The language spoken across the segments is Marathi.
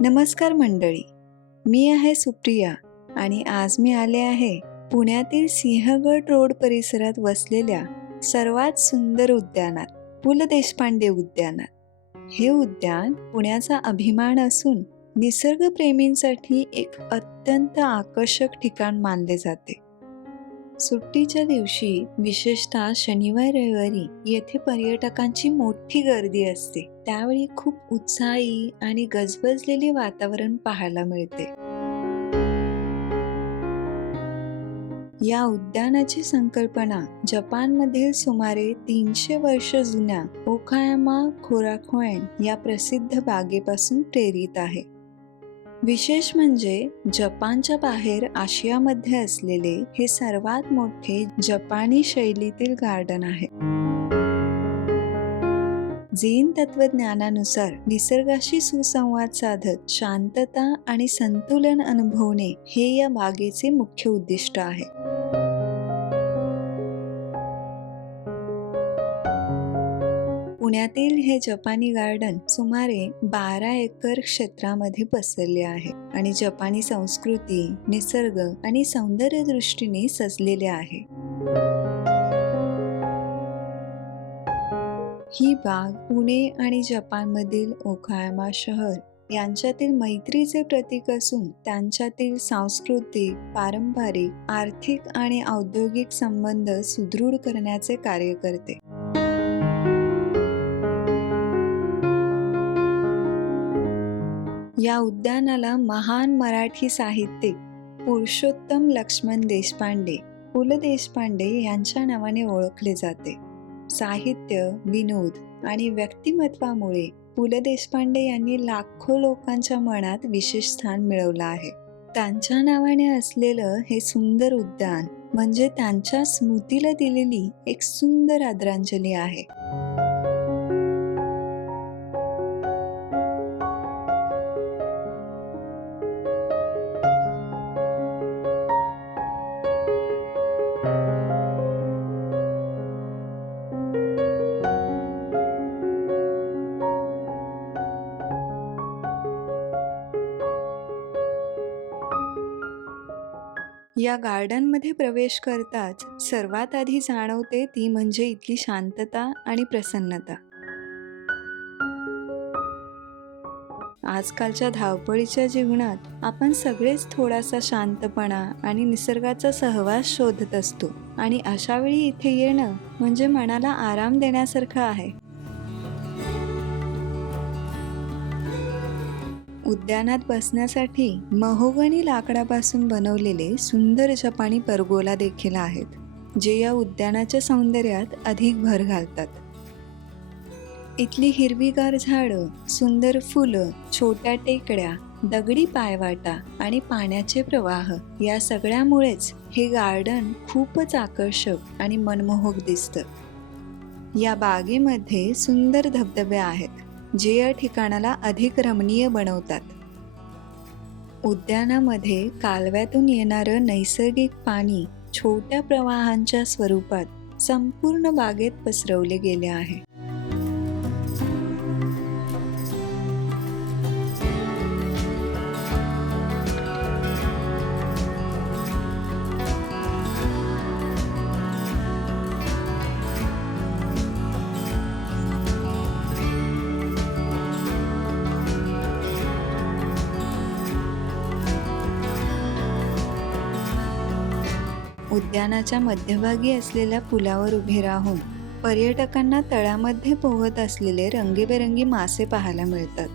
नमस्कार मंडळी, मी आहे सुप्रिया आणि आज मी आले आहे पुण्यातील सिंहगड रोड परिसरात वसलेल्या सर्वात सुंदर उद्यानात, पु ल देशपांडे उद्यानात. हे उद्यान पुण्याचा अभिमान असून निसर्गप्रेमींसाठी एक अत्यंत आकर्षक ठिकाण मानले जाते. सुट्टीच्या दिवशी, विशेषतः शनिवार रविवारी, येथे पर्यटकांची मोठी गर्दी असते. त्यावेळी खूप उत्साही आणि गजबजलेले वातावरण पाहायला मिळते. या उद्यानाची संकल्पना जपानमधील सुमारे 300 वर्ष जुन्या ओकायामा खोराखोएन या प्रसिद्ध बागेपासून प्रेरित आहे. विशेष म्हणजे जपानच्या बाहेर आशियामध्ये असलेले हे सर्वात मोठे जपानी शैलीतील गार्डन आहे. झेन तत्वज्ञानानुसार निसर्गाशी सुसंवाद साधत शांतता आणि संतुलन अनुभवणे हे या बागेचे मुख्य उद्दिष्ट आहे. पुण्यातील हे जपानी गार्डन सुमारे 12 एकर क्षेत्रामध्ये पसरले आहे आणि जपानी संस्कृती, निसर्ग आणि सौंदर्य दृष्टीने सजलेले आहे. ही बाग पुणे आणि जपानमधील ओकायामा शहर यांच्यातील मैत्रीचे प्रतीक असून त्यांच्यातील सांस्कृतिक, पारंपरिक, आर्थिक आणि औद्योगिक संबंध सुदृढ करण्याचे कार्य करते. या उद्यानाला महान मराठी साहित्यिक पुरुषोत्तम लक्ष्मण देशपांडे, पु ल देशपांडे यांच्या नावाने ओळखले जाते. साहित्य, विनोद आणि व्यक्तिमत्वामुळे पु ल देशपांडे यांनी लाखो लोकांच्या मनात विशेष स्थान मिळवलं आहे. त्यांच्या नावाने असलेलं हे सुंदर उद्यान म्हणजे त्यांच्या स्मृतीला दिलेली एक सुंदर आदरांजली आहे. या गार्डनमध्ये प्रवेश करताच सर्वात आधी जाणवते ती म्हणजे इथली शांतता आणि प्रसन्नता. आजकालच्या धावपळीच्या जीवनात आपण सगळेच थोडासा शांतपणा आणि निसर्गाचा सहवास शोधत असतो आणि अशा वेळी इथे येणं म्हणजे मनाला आराम देण्यासारखं आहे. उद्यानात बसण्यासाठी महोगनी लाकडापासून बनवलेले सुंदर जपानी परगोला देखील आहेत, जे या उद्यानाच्या सौंदर्यात अधिक भर घालतात. इथली हिरवीगार झाडं, सुंदर फुलं, छोट्या टेकड्या, दगडी पायवाटा आणि पाण्याचे प्रवाह या सगळ्यामुळेच हे गार्डन खूपच आकर्षक आणि मनमोहक दिसतं. या बागेमध्ये सुंदर धबधबे आहेत, जे या ठिकाणाला अधिक रमणीय बनवतात. उद्यानामध्ये कालव्यातून येणारं नैसर्गिक पाणी छोट्या प्रवाहांच्या स्वरूपात संपूर्ण बागेत पसरवले गेले आहे. उद्यानाच्या मध्यभागी असलेल्या पुलावर उभे राहून पर्यटकांना तळ्यामध्ये पोहत असलेले रंगीबेरंगी मासे पाहायला मिळतात.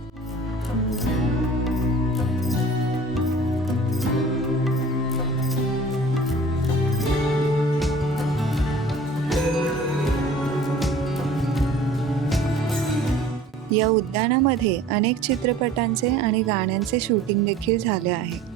या उद्यानामध्ये अनेक चित्रपटांचे आणि गाण्यांचे शूटिंग देखील झाले आहे.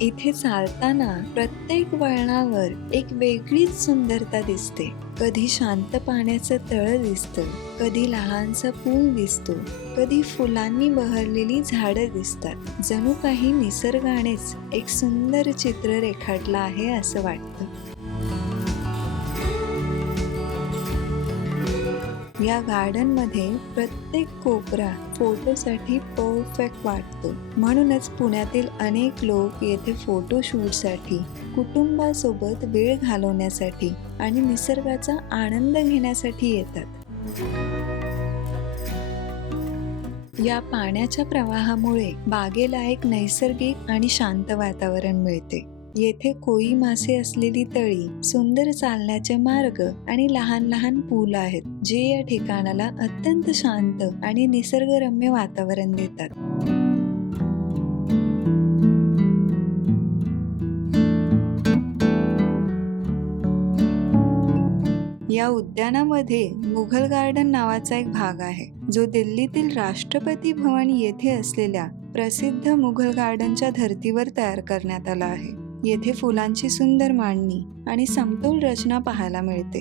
इथे चालताना प्रत्येक वळणावर एक वेगळीच सुंदरता दिसते. कधी शांत पाण्याचं तळ दिसतं, कधी लहानसा पूल दिसतो, कधी फुलांनी बहरलेली झाडं दिसतात. जणू काही निसर्गानेच एक सुंदर चित्र रेखाटलं आहे असं वाटतं. या गार्डनमध्ये प्रत्येक कोपरा फोटोसाठी परफेक्ट वाटतो. म्हणूनच पुण्यातील अनेक लोक येथे फोटोशूटसाठी, कुटुंबासोबत वेळ घालवण्यासाठी आणि निसर्गाचा आनंद घेण्यासाठी येतात. या पाण्याच्या प्रवाहामुळे बागेला एक नैसर्गिक आणि शांत वातावरण मिळते. येथे कोळी मासे असलेली तळी, सुंदर चालण्याचे मार्ग आणि लहान लहान पूल आहेत, जे या ठिकाणाला अत्यंत शांत आणि निसर्गरम्य वातावरण देतात. या उद्यानामध्ये मुघल गार्डन नावाचा एक भाग आहे, जो दिल्लीतील राष्ट्रपती भवन येथे असलेल्या प्रसिद्ध मुघल गार्डनच्या धर्तीवर तयार करण्यात आला आहे. येथे फुलांची सुंदर मांडणी आणि समतोल रचना पाहायला मिळते.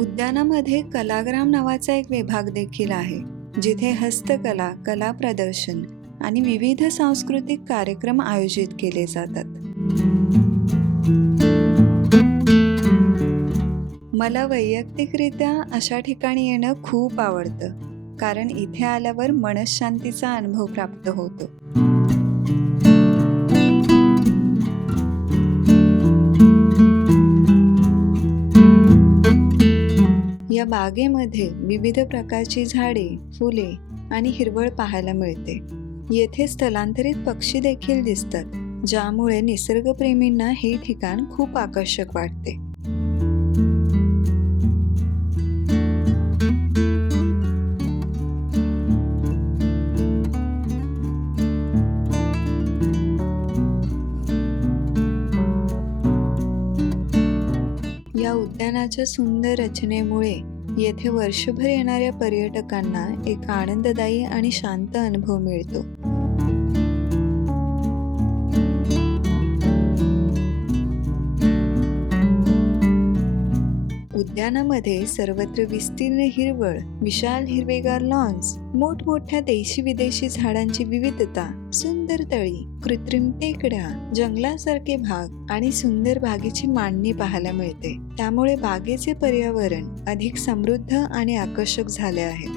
उद्यानामध्ये कलाग्राम नावाचा एक विभाग देखील आहे, जिथे हस्तकला, कला प्रदर्शन आणि विविध सांस्कृतिक कार्यक्रम आयोजित केले जातात. मला वैयक्तिकरित्या अशा ठिकाणी येणं खूप आवडतं, कारण इथे आल्यावर मनःशांतीचा अनुभव प्राप्त होतो. या बागेमध्ये विविध प्रकारची झाडे, फुले आणि हिरवळ पाहायला मिळते. येथे स्थलांतरित पक्षी देखील दिसतात, ज्यामुळे निसर्गप्रेमींना हे ठिकाण खूप आकर्षक वाटते. या उद्यानाच्या सुंदर रचनेमुळे येथे वर्षभर येणाऱ्या पर्यटकांना एक आनंददायी आणि शांत अनुभव मिळतो. उद्यानामध्ये सर्वत्र विस्तीर्ण हिरवळ, विशाल हिरवेगार लॉन्स, मोठमोठ्या देशी विदेशी झाडांची विविधता, सुंदर तळी, कृत्रिम टेकड्या, जंगलासारखे भाग आणि सुंदर बागेची मांडणी पाहायला मिळते. त्यामुळे बागेचे पर्यावरण अधिक समृद्ध आणि आकर्षक झाले आहे.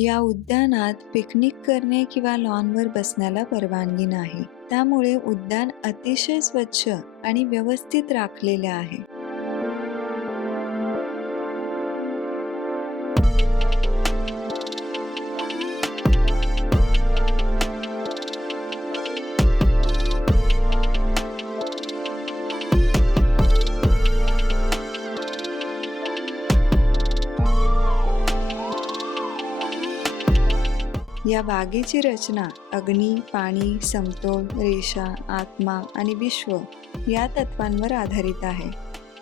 या उद्यानात पिकनिक करणे किंवा लॉनवर बसण्याला परवानगी नाही. त्यामुळे उद्यान अतिशय स्वच्छ आणि व्यवस्थित राखलेले आहे. या बागेची रचना अग्नी, पाणी, समतोल, रेषा, आत्मा आणि विश्व या तत्वांवर आधारित आहे.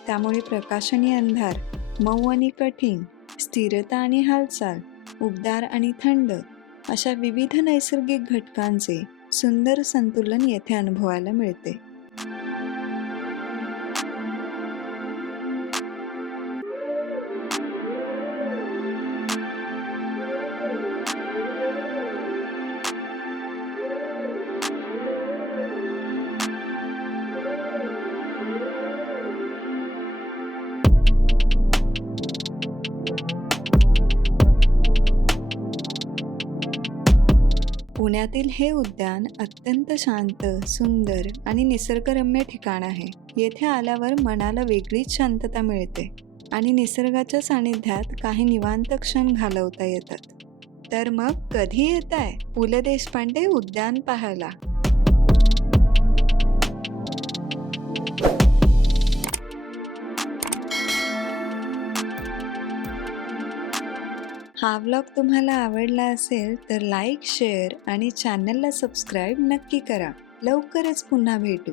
त्यामुळे प्रकाश आणि अंधार, मऊ आणि कठीण, स्थिरता आणि हालचाल, उबदार आणि थंड अशा विविध नैसर्गिक घटकांचे सुंदर संतुलन येथे अनुभवायला मिळते. पुण्यातील हे उद्यान अत्यंत शांत, सुंदर आणि निसर्गरम्य ठिकाण आहे. येथे आल्यावर मनाला वेगळीच शांतता मिळते आणि निसर्गाच्या सानिध्यात काही निवांत क्षण घालवता येतात. तर मग कधी येताय पु ल देशपांडे उद्यान पाहायला? हा व्लॉग तुम्हाला आवडला असेल तर लाईक, शेअर आणि चॅनलला सबस्क्राईब नक्की करा. लवकरच पुन्हा भेटू.